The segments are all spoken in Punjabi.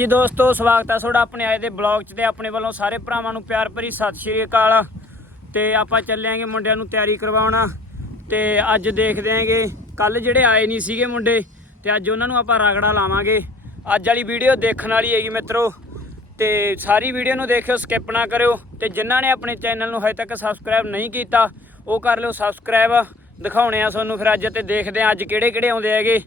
ਜੀ ਦੋਸਤੋ, ਸਵਾਗਤ ਹੈ ਤੁਹਾਡਾ ਆਪਣੇ ਆਏ ਦੇ ਬਲੌਗ 'ਚ ਤੇ ਆਪਣੇ ਵੱਲੋਂ ਸਾਰੇ ਭਰਾਵਾਂ ਨੂੰ ਪਿਆਰ ਭਰੀ ਸਤਿ ਸ਼੍ਰੀ ਅਕਾਲ। ਤੇ ਆਪਾਂ ਚੱਲਿਆਂਗੇ ਮੁੰਡਿਆਂ ਨੂੰ ਤਿਆਰੀ ਕਰਵਾਉਣਾ। ਤੇ ਅੱਜ ਦੇਖਦੇ ਆਂਗੇ ਕੱਲ ਜਿਹੜੇ ਆਏ ਨਹੀਂ ਸੀਗੇ ਮੁੰਡੇ, ਤੇ ਅੱਜ ਉਹਨਾਂ ਨੂੰ ਆਪਾਂ ਰਗੜਾ ਲਾਵਾਂਗੇ। ਅੱਜ ਵਾਲੀ ਵੀਡੀਓ ਦੇਖਣ ਵਾਲੀ ਹੈਗੀ ਮਿੱਤਰੋ। ਤੇ ਸਾਰੀ ਵੀਡੀਓ ਨੂੰ ਦੇਖਿਓ ਸਕਿਪ ਨਾ ਕਰਿਓ। ਤੇ ਜਿਨ੍ਹਾਂ ਨੇ ਆਪਣੇ ਚੈਨਲ ਨੂੰ ਹਜੇ ਤੱਕ ਸਬਸਕ੍ਰਾਈਬ ਨਹੀਂ ਕੀਤਾ, ਉਹ ਕਰ ਲਿਓ ਸਬਸਕ੍ਰਾਈਬ ਦਿਖਾਉਣੇ ਆ ਤੁਹਾਨੂੰ ਫਿਰ ਅੱਜ ਤੇ ਦੇਖਦੇ ਆ ਅੱਜ ਕਿਹੜੇ ਕਿਹੜੇ ਆਉਂਦੇ ਹੈਗੇ।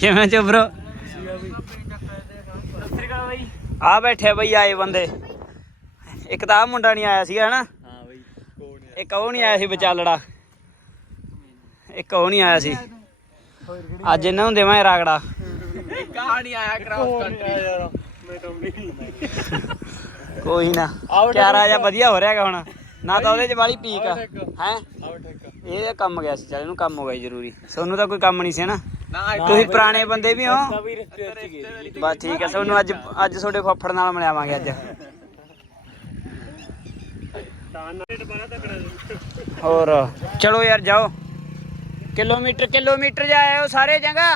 ਕਿਵੇਂ ਚ ਬ్రో ਆ ਬੈਠੇ ਬਈ ਆਏ ਬੰਦੇ। ਇੱਕ ਤਾਂ ਆ ਮੁੰਡਾ ਨਹੀਂ ਆਇਆ ਸੀਗਾ ਹਨਾ? ਹਾਂ ਬਈ ਕੋਣ ਇੱਕ ਉਹ ਨਹੀਂ ਆਇਆ ਸੀ ਵਿਚਾਲੜਾ। ਇੱਕ ਉਹ ਨਹੀਂ ਆਇਆ ਸੀ। ਅੱਜ ਇਹਨਾਂ ਨੂੰ ਦੇਵਾਂ ਰਾਗੜਾ। ਕਹਾਣੀ ਆਇਆ ਕ੍ਰਾਸ ਕੰਟਰੀ ਯਾਰ ਮੈਂ ਤਾਂ ਨਹੀਂ। ਕੋਈ ਨਾ। Out ਕਿਆਰਾ ਜਿਹਾ ਵਧੀਆ ਹੋ ਰਿਹਾਗਾ ਹੁਣ। ਨਾ ਤਾਂ ਉਹਦੇ ਚ ਵਾਲੀ ਪੀਕ ਆ। ਹੈ? ਇਹ ਕੰਮ ਗਿਆ ਸੀ ਚੱਲ ਇਹਨੂੰ ਕੰਮ ਹੋ ਗਿਆ ਜ਼ਰੂਰੀ। ਸੋਨੂੰ ਤਾਂ ਕੋਈ ਕੰਮ ਨਹੀਂ ਸੀ ਨਾ ਤੁਸੀਂ ਪੁਰਾਣੇ ਬੰਦੇ ਵੀ ਹੋ। ਬਸ ਠੀਕ ਹੈ ਤੁਹਾਨੂੰ ਅੱਜ ਅੱਜ ਤੁਹਾਡੇ ਫੱਫੜ ਨਾਲ ਮਿਲਾਵਾਂਗੇ ਅੱਜ। ਹੋਰ। ਚਲੋ ਯਾਰ ਜਾਓ। ਕਿਲੋਮੀਟਰ ਕਿਲੋਮੀਟਰ ਜਾਇਓ ਸਾਰੇ ਜਗ੍ਹਾ?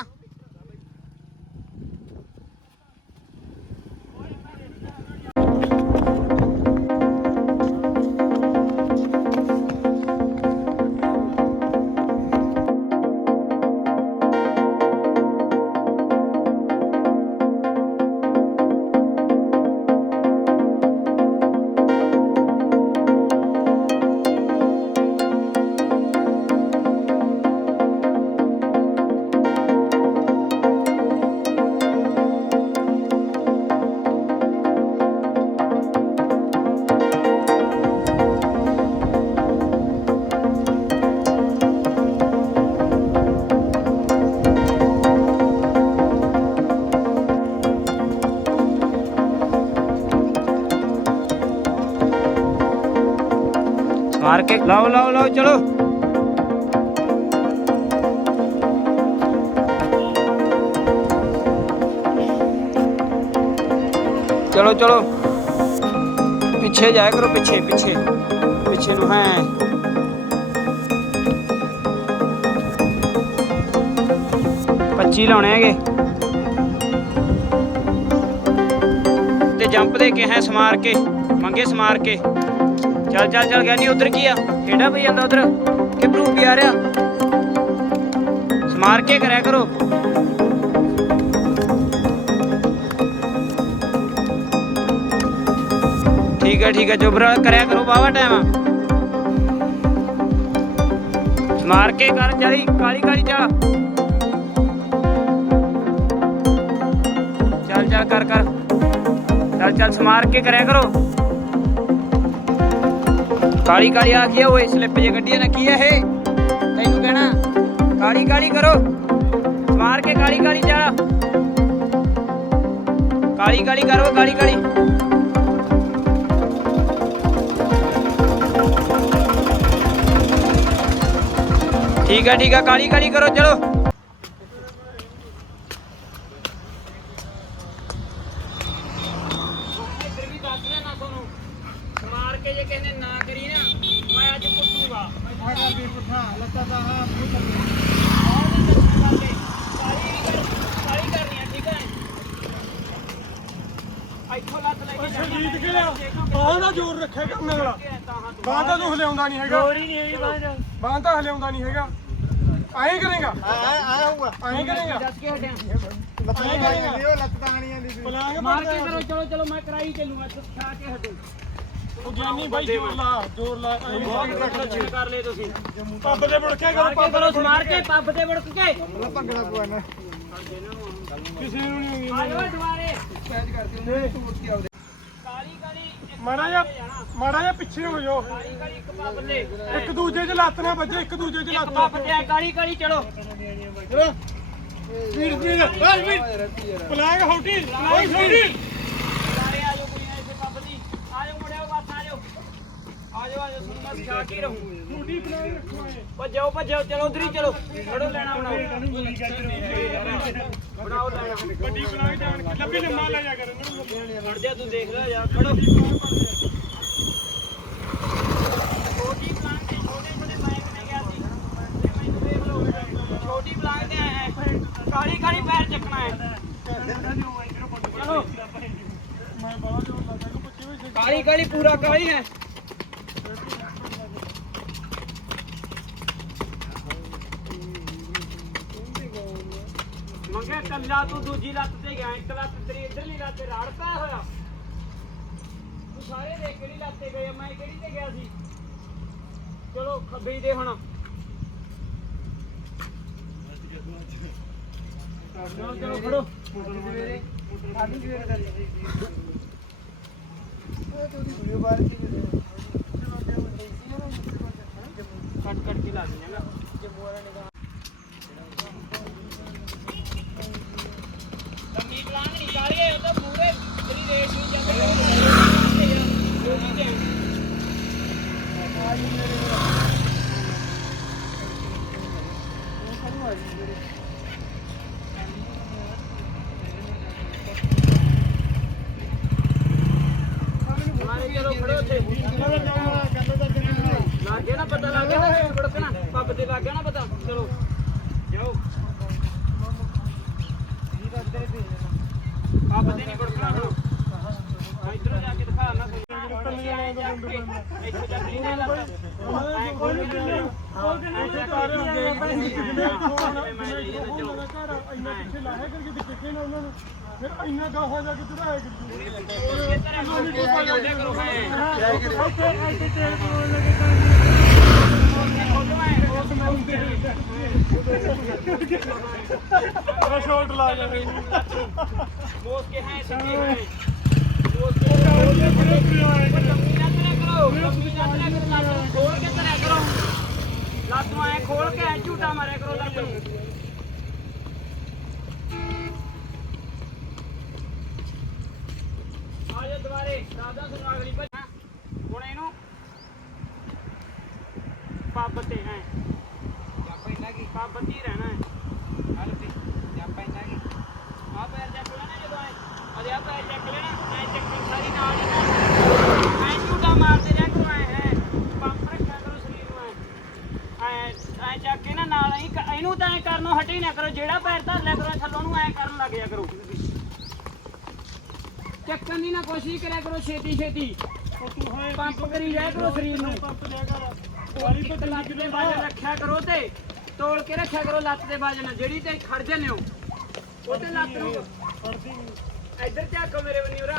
ਲਓ ਲਓ ਲਓ, ਚਲੋ। ਚਲੋ ਚਲੋ। ਪਿੱਛੇ ਜਾਇਆ ਕਰੋ, ਪਿੱਛੇ ਪਿੱਛੇ। ਪਿੱਛੇ ਨੂੰ ਹੈ। ਪੱਚੀ ਲਾਉਣੇ ਹੈਗੇ। ਤੇ ਜੰਪ ਦੇ ਕੇ ਹੈ ਸਮਾਰ ਕੇ, ਮੰਗੇ ਸਮਾਰ ਕੇ। ਚੱਲ ਚੱਲ ਚੱਲ ਗਿਆ ਨਹੀਂ ਉਧਰ ਕੀ ਆ? ਕਿਹੜਾ ਪਈ ਜਾਂਦਾ ਉਧਰ। ਕਿ ਪ੍ਰੂਫ ਵੀ ਆ ਸਮਾਰ ਕੇ ਕਰਿਆ ਕਰੋ। ਠੀਕ ਹੈ ਠੀਕ ਹੈ ਜੁਬਰਾ ਕਰਿਆ ਕਰੋ ਬਾਵਾ ਟਾਈਮ ਸਮਾਰ ਕੇ ਕਰ ਚਲੀ ਕਾਲੀ ਕਾਲੀ ਚੱਲ ਚੱਲ ਚੱਲ, ਕਰ ਕਰ। ਚੱਲ ਚੱਲ, ਸਮਾਰ ਕੇ ਕਰਿਆ ਕਰੋ। ਕਾਲੀ ਕਾਲੀ ਆ ਕੀ ਓਏ ਸਲਿੱਪ ਜੇ ਗੱਡੀ ਨਾ ਕੀ ਆ ਇਹ। ਤੈਨੂੰ ਕਹਿਣਾ, ਕਾਲੀ ਕਾਲੀ ਕਰੋ। ਮਾਰ ਕੇ ਕਾਲੀ ਕਾਲੀ ਜਾ। ਕਾਲੀ ਕਾਲੀ ਕਰੋ, ਕਾਲੀ ਕਾਲੀ। ਠੀਕ ਆ ਠੀਕ ਆ, ਕਾਲੀ ਕਾਲੀ ਕਰੋ, ਚਲੋ ਇੱਧਰ ਵੀ ਦੱਸ ਰਿਹਾ ਨਾ ਤੁਹਾਨੂੰ ਮਾਰ ਕੇ ਜੇ ਕਹਿੰਦੇ ਨਾ ਕਰੀ ਨਾ ਮੈਂ ਅੱਜ ਕੁੱਟੂਗਾ ਆਗਾ ਵੀ ਪੁੱਠਾ ਲੱਤਾ ਦਾ ਹਾਂ ਕਾਲੀ ਕਰਨੀ ਆ ਠੀਕ ਹੈ ਇੱਥੋਂ ਲੱਤ ਲੈ ਕੇ ਅੱਛਾ ਜੀਤ ਕੇ ਲਿਆ ਬਾਹਾਂ ਦਾ ਜ਼ੋਰ ਨਾਲ ਬਾਹਾਂ ਤਾਂ ਤੂੰ ਹਲਿਆਉਂਦਾ ਨਹੀਂ ਹੈਗਾ। ਚੋਰੀ ਨਹੀਂ ਹੋਈ ਬਾਹਰ ਬਾਹਾਂ ਤਾਂ ਹਲਿਆਉਂਦਾ ਨਹੀਂ ਹੈਗਾ। ਐਂ ਕਰੇਗਾ। ਆਇਆ ਹੋਊਗਾ। ਐਂ ਕਰੇਗਾ। ਦੱਸ ਕੇ ਹਟਿਆ। ਲੱਤਾਂ ਨਹੀਂ ਲਿਓ ਲੱਤਾਂ ਆਣੀਆਂ ਦੀ ਪਲਾਂਗ ਮਾਰ ਕੇ ਕਰੋ ਚਲੋ ਚਲੋ ਮੈਂ ਕਰਾਈ ਚੱਲੂਗਾ ਖਾ ਕੇ ਹਟੂ। ਉਹ ਗਿਆਨੀ ਬਾਈ ਜ਼ੋਰ ਲਾ ਜ਼ੋਰ ਲਾ ਪ੍ਰਦਰਸ਼ਨ ਕਰ ਲੈ ਤੁਸੀਂ। ਪੱਬ ਦੇ ਮੁੜ ਕੇ ਮਾਰ ਕੇ ਕਰੋ ਸਮਾਰ ਕੇ ਪੱਬ ਤੇ ਵੜਕ ਕੇ। ਭੰਗੜਾ ਪਵਾਣਾ ਕਿਸੇ ਨੂੰ ਨਹੀਂ ਆ ਜਾਓ ਦੁਬਾਰੇ। ਮਾੜਾ ਜਿਹਾ ਮਾੜਾ ਜਿਹਾ ਪਿੱਛੇ ਹੋ ਜਾਓ। ਇੱਕ ਦੂਜੇ 'ਚ ਲੱਤ ਨਾ ਵੱਜੇ ਇੱਕ ਦੂਜੇ 'ਚ ਲੱਤ ਤੇ ਆ, ਕਾਲੀ ਕਾਲੀ ਚਲੋ। ਚਲੋ। ਵੀਰ ਵੀਰ। ਬਸ ਵੀਰ। ਪਲਾਂਗ ਹੌਟੀ ਪਲਾਂਗ ਹੌਟੀ ਸਾਰੇ ਆ ਜਾਓ ਕੁੜੀਆਂ ਇੱਥੇ ਪੱਬ ਦੀ ਆ ਜਾਓ ਮੁੰਡਿਓ ਬਸ ਆ ਜਾਓ। ਆ ਜਾਓ ਆ ਜਾਓ ਤੁਹਾਨੂੰ ਮੈਂ ਸਿਖਾ ਕੇ ਰਹੂੰ ਰੱਖੋ ਭੱਜੋ ਭੱਜੋ ਚਲੋ ਉਧਰ ਹੀ ਚਲੋ। ਫੜੋ ਲੈਣਾ ਬਣਾਓ ਬਣਾਓ ਲੈਣਾ ਵੱਡੀ ਪਲਾਂਗ ਜਾਣ ਕੇ ਲੱਭੀ ਲੰਮਾ ਲੈ ਜਾ ਕਰ ਇਹਨੂੰ ਫੜ ਜਾ ਤੂੰ ਦੇਖ ਲੈ ਯਾਰ ਖੜੋ ਛੋਟੀ ਪਲਾਂਟ ਤੇ ਛੋਟੇ ਛੋਟੇ ਬਾਈਕ ਨੇ ਗਿਆ ਸੀ ਤੇ ਮੈਨੂੰ ਇਹ ਕਾਲੀ ਕਾਲੀ ਪੈਰ ਚੱਕਣਾ ਹੈ ਚਲੋ ਮੈਂ ਬਾਹਰ ਜੋ ਲੱਗਾ ਕਿ ਬੱਚੇ ਵੀ ਕਾਲੀ ਕਾਲੀ ਪੂਰਾ ਕਾਲੀ ਹੈ ਮੰਗੇ ਕੱਲਾ ਤੂੰ ਦੂਜੀ ਲੱਤ ਤੇ ਗਿਆ, ਇੱਕ ਲੱਤ ਤੇਰੀ ਇਧਰਲੀ ਲੱਤ ਤੇ ਰਾੜ ਪਿਆ ਹੋਇਆ। ਤੂੰ ਸਾਰੇ ਦੇਖ ਕਿਹੜੀ ਲੱਤ ਤੇ ਗਏ ਮੈਂ ਕਿਹੜੀ ਤੇ ਗਿਆ ਸੀ? ਚਲੋ, ਖੱਬੀ ਦੇ ਹੁਣ। ਚਲੋ ਚਲੋ, ਫੜੋ। ਕੱਟ ਕੱਟ ਕੇ ਲਾ ਦਿੰਦੇ ਨਾ। ਲੰਮੀ ਲੱਗ ਗਿਆ ਨਾ ਪਤਾ, ਲੱਗ ਗਿਆ ਨਾ ਫੜਕਣਾ ਪੱਬ ਤੇ ਲੱਗ ਗਿਆ ਨਾ ਪਤਾ। ਚਲੋ ਜਾਓ ਪੱਬ ਤੇ ਨਹੀਂ ਫੜਕਣਾ ਹੁਣ ਇਧਰੋਂ ਜਾ ਕੇ ਦਿਖਾ ਨਾ ਇੱਥੇ ਜਾ ਕੇ ਨਹੀਂ ਲੱਗਦਾ ਐ ਕੋਈ ਨਹੀਂ ਉਹ ਕਹਿੰਦੇ ਤੇ ਤਾਰੇ ਹੁੰਦੇ ਆ ਭਾਈ ਕਿੰਨੇ ਛੋਣਾ ਮੈਂ ਘਰ ਇੰਨਾ ਪਿੱਛੇ ਲਾਇਆ ਕਰਕੇ ਤੇ ਕਿੱਥੇ ਨਾ ਉਹਨਾਂ ਨੂੰ ਫਿਰ ਇੰਨਾ ਗਾਹਾਂ ਜਾ ਕੇ ਚੜਾਇਆ ਕਿ ਸ਼ਾਟ ਲਾ ਜਾਵੇ ਮੋਸ ਕੇ ਹੈ ਸਿੱਕੇ ਹੈ ਮੋਸ ਕੇ ਕੰਮੀ ਨਾ ਕਰਿਆ ਕਰੋ ਕੰਮੀ ਨਾ ਕਰਿਆ ਕਰੋ ਲੱਤ ਨੂੰ ਖੋਲ ਕੇ ਧਰਿਆ ਕਰੋ ਲੱਤ ਨੂੰ ਐ ਖੋਲ ਕੇ ਐ ਝੂਟਾ ਮਾਰਿਆ ਕਰੋ ਲੱਤ ਨੂੰ ਆ ਜਾ ਦੁਬਾਰੇ ਦਾਦਾ ਸੁਣ ਅਗਲੀ ਭੱਜ ਹੁਣ ਇਹਨੂੰ ਪੱਬ ਤੇ ਹੈ ਪੱਬ ਤੇ ਹੀ ਰਹਿਣਾ ਹੈ ਆ ਪੈਰ ਚੱਕ ਲੈਣਾ ਜਦੋਂ ਐ ਅਰੇ ਆ ਪੈਰ ਚੱਕ ਲੈਣਾ ਐ ਚੱਕੀ ਸਾਰੀ ਨਾਲ ਹੀ ਐ ਝੂਟਾ ਮਾਰਦੇ ਰਿਹਾ ਕਰੋ ਐ ਐ ਪੰਪ ਰੱਖਿਆ ਕਰੋ ਸਰੀਰ ਨੂੰ ਐ ਐ ਐ ਚੱਕ ਕੇ ਨਾ ਨਾਲ ਐ ਇਹਨੂੰ ਤਾਂ ਐ ਕਰਨੋਂ ਹਟੇ ਨਾ ਕਰੋ। ਜਿਹੜਾ ਪੈਰ ਧਰ ਲਿਆ ਕਰੋ ਥੱਲੋਂ ਨੂੰ ਐ ਕਰਨ ਲੱਗ ਜਾ ਕਰੋ। ਚੱਕਣ ਦੀ ਨਾ ਕੋਸ਼ਿਸ਼ ਕਰਿਆ ਕਰੋ ਛੇਤੀ ਛੇਤੀ। ਪੰਪ ਕਰੀ ਜਾਇਆ ਕਰੋ ਸਰੀਰ ਨੂੰ। ਪੰਪ ਦਿਆ ਕਰ। ਇੱਕ ਲੱਤ ਦੇ ਵਜਨ ਰੱਖਿਆ ਕਰੋ ਤੇ ਤੋਲ ਕੇ ਰੱਖਿਆ ਕਰੋ ਲੱਤ ਦੇ ਵਜਨ ਜਿਹੜੀ ਤੇ ਖੜ ਜੰਨੇ ਹੋ ਉਹ ਤੇ ਲੱਤ ਨੂੰ ਫੜਦੀ ਨਹੀਂ। ਇੱਧਰ ਝਾਕੋ ਮੇਰੇ ਬੰਨੀ ਉਰਾ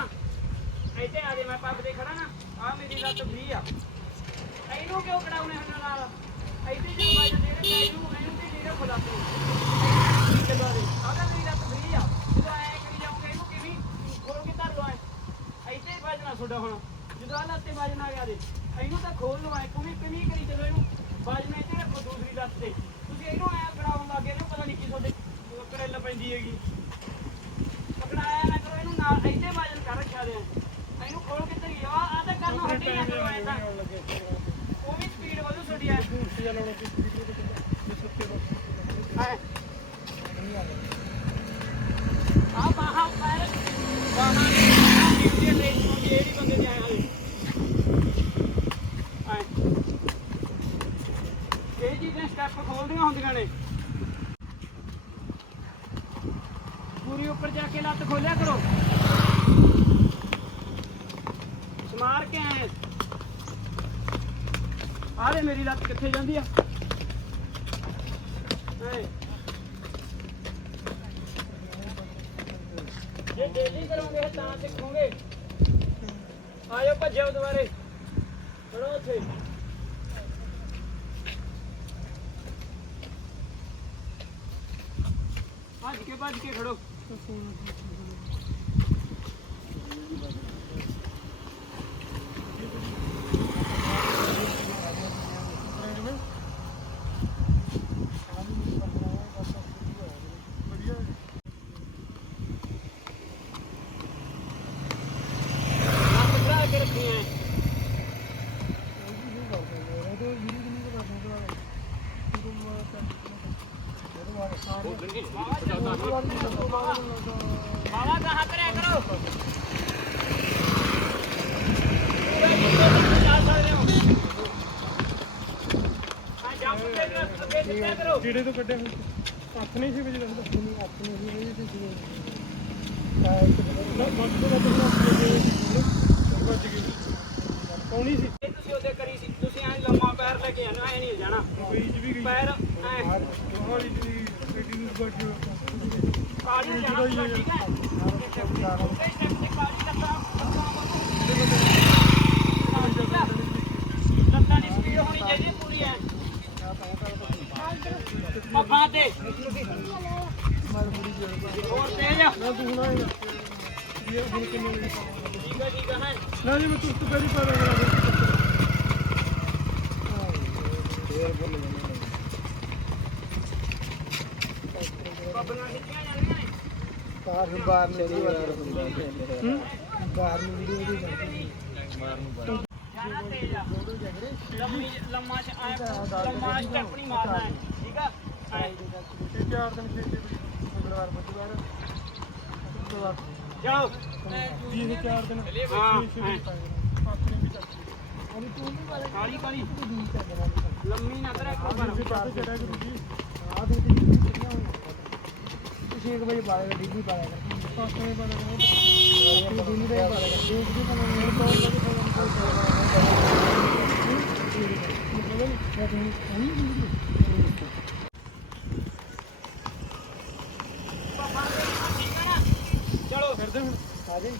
ਇੱਥੇ ਆ ਜੇ ਮੈਂ ਪੱਬ ਤੇ ਖੜਾ ਨਾ ਆ ਮੇਰੀ ਲੱਤ ਫ੍ਰੀ ਆ। ਇਹਨੂੰ ਕਿਉਂ ਕਢਾਉਣੇ ਹਨ ਨਾਲ? ਇੱਥੇ ਜੋ ਵਜਨ ਦੇ ਰੱਖਿਆ ਇਹਨੂੰ ਇਹਨੂੰ ਤੇ ਨਹੀਂ ਰੱਖੋ ਲੱਤ ਨੂੰ ਦੇ। ਆਦਾ ਮੇਰੀ ਲੱਤ ਫ੍ਰੀ ਆ। ਜਦੋਂ ਐ ਕਰੀ ਜਾਉਂਗੇ ਇਹਨੂੰ ਕਿਵੇਂ ਖੋਲ ਕੇ ਧਰ ਲਓ ਐ ਇੱਥੇ ਵਜਣਾ ਤੁਹਾਡਾ ਹੁਣ। ਜਦੋਂ ਆ ਲੱਤ ਤੇ ਗਿਆ ਦੇ। ਇਹਨੂੰ ਤਾਂ ਖੋਲ ਲਓ ਕਿਵੇਂ ਕਿਵੇਂ ਕਰੀ ਚਲੋ ਇਹਨੂੰ ਵਜਨ ਇੱਥੇ ਰੱਖੋ ਦੂਸਰੀ ਲੱਤ ਤੇ। ਤੁਸੀਂ ਇਹਨੂੰ ਐ ਕਢਾਉਣ ਲੱਗੇ ਇਹਨੂੰ ਪਤਾ ਨਹੀਂ ਕੀ ਤੁਹਾਡੇ ਕਰੇਲ ਪੈਂਦੀ ਹੈਗੀ ਪਕੜਾਇਆ ਨਾ ਕਰੋ ਇਹਨੂੰ ਨਾਲ ਇੱਥੇ ਵਜਨ ਕਰ ਰੱਖਿਆ ਦੇ ਇਹਨੂੰ ਖੋਲ ਕੇ ਧਰੀ ਆ। ਆ ਤਾਂ ਕਰਨੋਂ ਹਟੀ ਨਾ ਕਰੋ ਐ ਤਾਂ। ਉਹ ਵੀ ਸਪੀਡ ਵਧੂ ਛੋਟੀ ਐ ਆ ਬਾਹਾਂ ਪੈਰ ਬਾਹਾਂ ਦੀ ਟ੍ਰੇਨ ਨੂੰ ਜਿਹੜੀ ਬੰਦੇ ਦੀ ਆਇਆ ਐ ਇਹ ਚੀਜ਼ਾਂ ਸਟੈਪ ਖੋਲਦੀਆਂ ਹੁੰਦੀਆਂ ਨੇ। ਪੂਰੀ ਉੱਪਰ ਜਾ ਕੇ ਲੱਤ ਖੋਲਿਆ ਕਰੋ। ਸਮਾਰ ਕੇ ਆਏ ਆ ਲੈ ਮੇਰੀ ਲੱਤ ਕਿੱਥੇ ਜਾਂਦੀ ਆ ਐ ਜੇ ਡੇਲੀ ਕਰੋਗੇ ਤਾਂ ਸਿੱਖੋਗੇ ਆਇਓ ਭੱਜਿਓ ਦੁਬਾਰੇ ਖੜੋ ਉੱਥੇ ਭੱਜ ਕੇ ਭੱਜ ਕੇ ਖੜੋ ਲੱਤ ਖੜਾ ਕੇ ਰੱਖਣੀ ਐ ਬਾਵਾ ਕਹਾਂ ਕਰਿਆ ਕਰੋ ਪੂਰੇ ਜਿੱਥੇ ਤੱਕ ਜਾ ਸਕਦੇ ਹੋ ਹਾਂ ਜੰਪ ਤੇ ਅੱਗੇ ਸਿੱਧਾ ਕਰੋ ਜਿਹੜੇ ਤੋਂ ਕੱਢੇ ਹੁਣ ਅੱਠ ਨਹੀਂ ਸੀ ਵਜੇ ਲੱਗਦਾ ਨਹੀਂ ਅੱਠ ਨਹੀਂ ਸੀ ਵਜੇ ਤੇ ਸੀ। ਨਾ ਵੱਧ ਤੋਂ ਵੱਧ ਹੁਣ ਅੱਠ ਵਜੇ ਸੀ। ਵੱਜ ਗਏ ਕੌਣੀ ਸੀ? ਤੁਸੀਂ ਉਹਦੇ ਕਰੀ ਸੀ ਤੁਸੀਂ ਐ ਲੰਮਾ ਪੈਰ ਲੈ ਕੇ ਆਣਾ ਐ ਨਹੀਂ ਜਾਣਾ। ਬੀਜ ਵੀ ਗਈ। ਪੈਰ ਐ। ਮੋਹਾਲੀ ਦੀ ਐਡੀ ਨੂੰ ਵੱਜ ਕਾਲੀ ਜਾਣਾ ਪੂਰਾ, ਠੀਕ ਹੈ ਉਹਦੇ step ਤੇ ਕਾਲੀ ਲੱਤਾਂ ਲੱਤਾਂ ਲੱਤਾਂ ਦੀ ਸਪੀਡ ਹੋਣੀ ਚਾਹੀਦੀ ਹੈ ਪੂਰੀ ਐ ਪੱਪਾਂ ਤੇ ਹੋਰ ਤੇਜ਼ ਆ ਨਾ ਤੂੰ ਹੁਣ ਆਏਗਾ ਇਹ ਹੁਣ ਕਿੰਨੇ ਵਜੇ ਠੀਕ ਹੈ ਠੀਕ ਹੈ ਨਾ ਜੀ ਮੈਂ ਤੁਸ ਤੋਂ ਪਹਿਲੀ ਪਾ ਰਿਹਾ ਪੱਪਾਂ ਖਿੱਚੀਆਂ ਜਾਂਦੀਆਂ ਨੇ ਵੀਡੀਓ ਦੀ ਜਾਣਾ ਤੇਜ਼ ਆ। ਲੰਮੀ ਲੰਮਾ ਲੰਮਾ ਸਟੈਪ ਨਹੀਂ ਮਾਰਨਾ ਹੈ। ਠੀਕ ਆ? ਇਹ ਚਾਰ ਦਿਨ ਛੇਤੀ ਮੰਗਲਵਾਰ ਬੁੱਧਵਾਰ। ਤੋਂ ਬਾਅਦ ਚਲੋ ਇਹ ਚਾਰ ਦਿਨ ਹਾਂ ਐ ਆਪਣੇ ਵੀ ਚੱਲ ਉਹਨੂੰ ਤੂੰ ਵੀ ਵਾਲੇ ਕਾਲੀ ਕਾਲੀ। ਦੀ ਕਰ ਦੇਣਾ ਲੰਮੀ ਨਾ ਤੇਰਾ ਇੱਕ ਪਰ ਅਸੀਂ ਪਾਸੇ ਚੜਾ ਗੁਰੂ ਜੀ ਆ ਦੇ ਤੇ ਕਿੰਨੀਆਂ ਹੋਈਆਂ ਤੁਸੀਂ 1 ਵਜੇ ਪਾਏਗਾ ਡਿੱਗੀ ਪਾਏਗਾ ਪਾਸੇ ਵਿੱਚ ਪਾਏਗਾ ਤੂੰ ਦਿਨ ਦਾ ਹੀ ਪਾਏਗਾ ਦੇਖ ਕੇ ਬਣਾ ਮੇਰੇ ਕੋਲ ਲੱਗੇ ਫਿਰ ਕੋਈ ਮਤਲਬ ਮੈਂ ਤੁਹਾਨੂੰ ਉਹੀ ਵੀਡੀਓ ਠੀਕ ਆ ਨਾ ਚਲੋ। ਕਰਦੇ ਹੁਣ। ਆ ਜਾਈ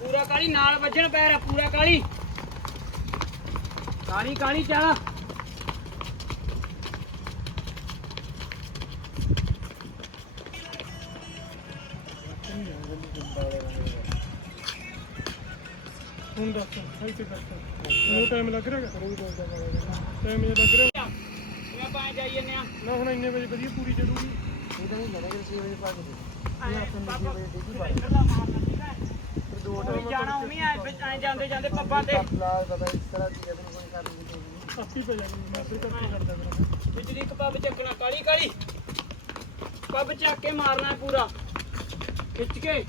ਪੂਰਾ ਕਾਲੀ ਨਾਲ ਵੱਜਣ ਪੈਰ ਪੂਰਾ ਕਾਲੀ। ਕਾਲੀ ਕਾਲੀ ਚੱਲ ਹੁਣ ਦੱਸ ਇੱਥੇ ਦੱਸ? ਉਹ ਟਾਈਮ ਲੱਗ ਰਿਹਾ ਹੈ ਟਾਈਮ ਜੇ ਲੱਗ ਰਿਹਾ। ਮੈਂ ਪਾਏ ਜਾਈ ਜੰਨੇ ਆ ਨਾ ਹੁਣ ਇੰਨੇ ਵਜੇ ਵਧੀਆ ਪੂਰੀ ਚੱਲੂਗੀ। ਇਹ ਤਾਂ ਨਹੀਂ ਕਿ 6 ਵਜੇ ਪਾ ਕੇ ਬਾਬਾ ਇਧਰਲਾ ਮਾਰਨਾ ਠੀਕ ਹੈ ਦੋ ਕੋਈ ਜਾਣਾ ਉਮੀ ਐ ਜਾਂਦੇ ਜਾਂਦੇ ਪੱਬਾਂ ਤੇ। ਲਾਲ ਪਤਾ ਇਸ ਤਰ੍ਹਾਂ ਦੀ ਜਦੋਂ ਕੋਈ ਕਰ ਨਹੀਂ ਅੱਤੀ ਪੈ ਜਾਣੀ ਮੈਂ ਫਿਰ ਕਰਕੇ ਕਰਦਾ ਫਿਰ। ਵਿੱਚ ਦੀ ਇੱਕ ਪੱਬ ਚੱਕਣਾ ਕਾਲੀ ਕਾਲੀ ਪੱਬ ਚੱਕ ਕੇ ਮਾਰਨਾ ਹੈ ਪੂਰਾ। ਖਿੱਚ ਕੇ।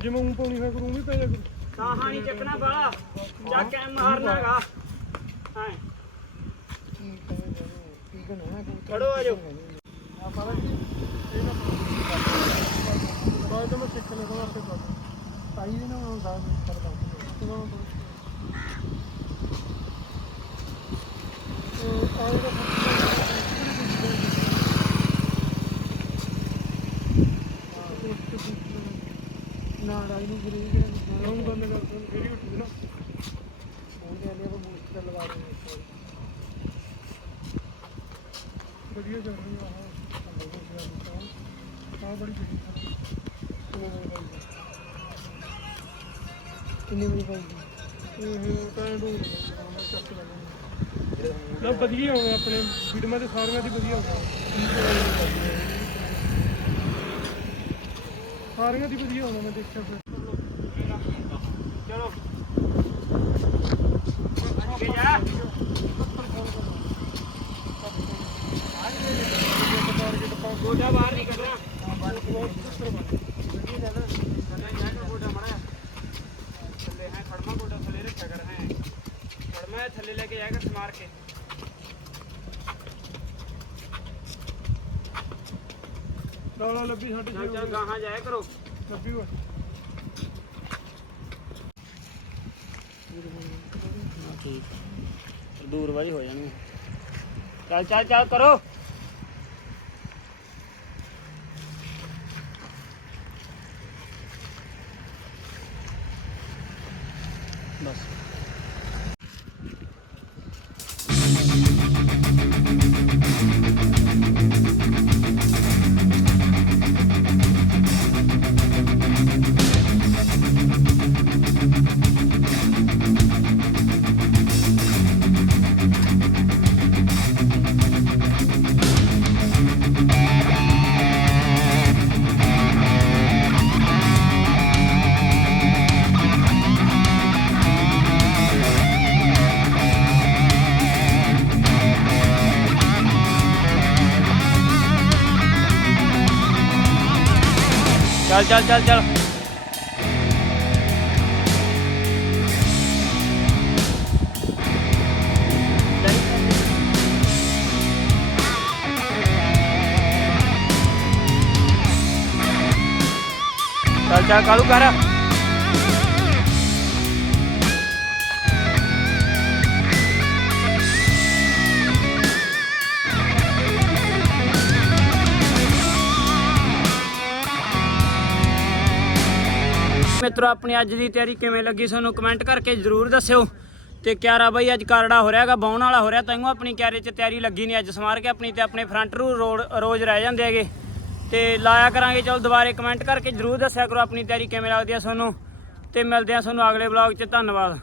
ਜਿਵੇਂ ਉਹ ਪਾਉਣੀ ਹੋਇਆ ਕਰੂੰ ਵੀ ਪੈ ਜਾ ਕਰੂ ਤਾਂ ਹਾਣੀ ਚੱਕਣਾ ਬਾਲਾ। ਚੱਕ ਕੇ ਮਾਰਨਾਗਾ ਹਾਂ ਠੀਕ ਹੈ। ਖੜੋ ਆ ਜਾਓ। ਆ ਪਤਾ ਕੀ ਇਹ ਨਾ ਬਾਅਦ ਵਿੱਚ ਸਿੱਖ ਲੈਣਾ ਆਪੇ ਬਾਅਦ ਤਾਈ ਦੇ ਨਾਲ ਹੁਣ ਸਾਹ ਕਰਦਾ। ਤੂੰ ਉਹ ਆਏਗਾ ਨਾ ਰਾਈ ਨੂੰ ਗਰੀ ਗਿਆ ਨਾ ਉਹ ਬੰਦ ਕਰ ਦੋ ਫੇਰ ਹੀ ਉੱਠੂ ਨਾ ਉਹਦੇ ਆਲੇ ਆਪਾਂ ਬੂਸਟਰ ਲਗਾ ਦਿੰਦੇ ਵਧੀਆ ਚੱਲ ਰਹੀ ਆ ਆਹ ਬੜੀ ਬੜੀ ਕਿੰਨੇ ਵਜੇ ਪਾਈ ਇਹ ਟਾਈਮ ਮੈਂ ਚੱਕ ਲੈਣਾ ਨਾ ਵਧੀਆ ਹੋਵੇ ਆਪਣੇ ਵੀਡੀਓ ਤੇ ਸਾਰੀਆਂ ਦੀ ਵਧੀਆ ਹੋਵੇ। ਸਾਰੀਆਂ ਦੀ ਵਧੀਆ ਹੋਣਾ ਮੈਂ ਦੇਖਿਆ ਫਿਰ। ਚਲੋ ਅੱਗੇ ਜਾ ਗੋਡਾ ਬਾਹਰ ਨਹੀਂ ਕੱਢਣਾ ਥੱਲੇ ਹੈ ਖੜਮਾ ਗੋਡਾ ਥੱਲੇ ਰੱਖਿਆ ਕਰ ਹੈ। ਖੜਮਾ ਥੱਲੇ ਲੈ ਕੇ ਜਾਇਆ ਸਮਾਰ ਕੇ। ਡਾਲਾ ਲੱਭੀ ਸਾਡੇ ਚੱਲ ਚੱਲ ਗਾਹਾਂ ਜਾਇਆ ਕਰੋ। ਲੱਭੀ ਵਾ ਠੀਕ। ਦੂਰ ਵਾਲੀ ਹੋ ਜਾਣੀ ਚੱਲ ਚੱਲ ਚੱਲ ਕਰੋ। ચાલ ચાલ ચાલ ચાલ. ચાલ ચાલ કાળુ કારા ਮਿੱਤਰੋ, ਆਪਣੀ ਅੱਜ ਦੀ ਤਿਆਰੀ ਕਿਵੇਂ ਲੱਗੀ ਤੁਹਾਨੂੰ ਕਮੈਂਟ ਕਰਕੇ ਜਰੂਰ ਦੱਸਿਓ। ਤੇ ਕਿਆਰਾ ਬਾਈ, ਅੱਜ ਕਰੜਾ ਹੋ ਰਿਹਾਗਾ, ਬਾਉਣ ਵਾਲਾ ਹੋ ਰਿਹਾ ਤੈਨੂੰ ਆਪਣੀ ਕਿਆਰੇ 'ਚ ਤਿਆਰੀ ਲੱਗੀ ਨਹੀਂ ਅੱਜ ਸਮਾਰ ਕੇ ਆਪਣੀ ਤੇ ਆਪਣੇ ਫਰੰਟ ਰੂ ਰੋਡ, ਰੋਜ਼ ਰਹਿ ਜਾਂਦੇ ਹੈਗੇ। ਤੇ ਲਾਇਆ ਕਰਾਂਗੇ, ਚਲ ਦੁਬਾਰੇ ਕਮੈਂਟ ਕਰਕੇ ਜਰੂਰ ਦੱਸਿਆ ਕਰੋ ਆਪਣੀ ਤਿਆਰੀ ਕਿਵੇਂ ਲੱਗਦੀ ਹੈ ਤੁਹਾਨੂੰ ਤੇ ਮਿਲਦੇ ਆ ਤੁਹਾਨੂੰ ਅਗਲੇ ਵਲੌਗ 'ਚ, ਧੰਨਵਾਦ।